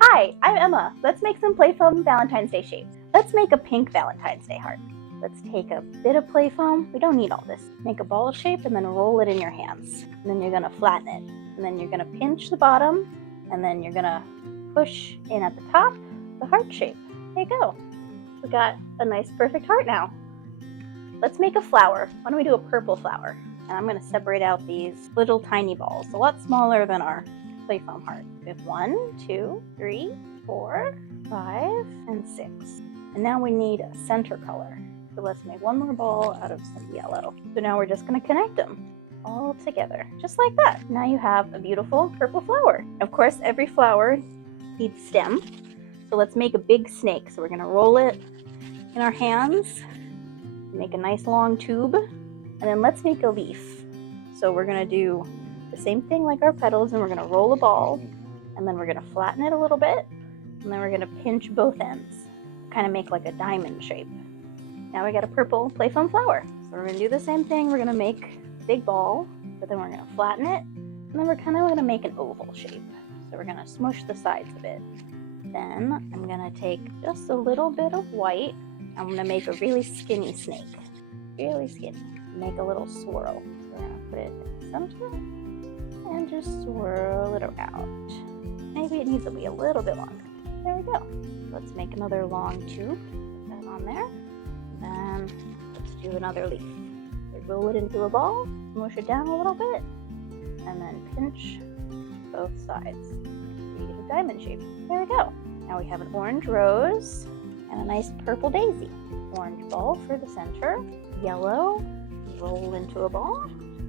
Hi, I'm Emma. Let's make some Playfoam Valentine's Day shapes. Let's make a pink Valentine's Day heart. Let's take a bit of Playfoam. We don't need all this. Make a ball shape and then roll it in your hands. And then you're gonna flatten it. And then you're gonna pinch the bottom. And then you're gonna push in at the top, the heart shape. There you go. We got a nice perfect heart now. Let's make a flower. Why don't we do a purple flower? And I'm gonna separate out these little tiny balls, a lot smaller than our Playfoam heart. We have 1, 2, 3, 4, 5, and 6. And now we need a center color. So let's make one more ball out of some yellow. So now we're just gonna connect them all together, just like that. Now you have a beautiful purple flower. Of course, every flower needs stem. So let's make a big snake. So we're gonna roll it in our hands, make a nice long tube, and then let's make a leaf. So we're gonna do the same thing like our petals, and we're gonna roll a ball, and then we're gonna flatten it a little bit, and then we're gonna pinch both ends, kind of make like a diamond shape. Now we got a purple Playfoam flower. So we're gonna do the same thing. We're gonna make a big ball, but then we're gonna flatten it, and then we're kind of gonna make an oval shape. So we're gonna smush the sides a bit. Then I'm gonna take just a little bit of white. I'm gonna make a really skinny snake, really skinny. Make a little swirl. So we're gonna put it in the center and just swirl it around. Maybe it needs to be a little bit longer. There we go. Let's make another long tube. Put that on there. And let's do another leaf. So roll it into a ball, smush it down a little bit, and then pinch both sides. Create a diamond shape. There we go. Now we have an orange rose and a nice purple daisy. Orange ball for the center, yellow, roll into a ball,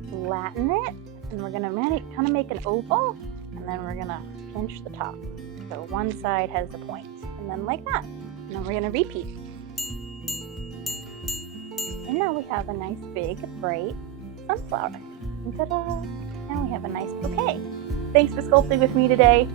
flatten it, and we're gonna kind of make an oval, and then we're gonna pinch the top. So one side has the point, and then like that. And then we're gonna repeat. And now we have a nice big, bright sunflower. And ta-da! Now we have a nice bouquet. Thanks for sculpting with me today.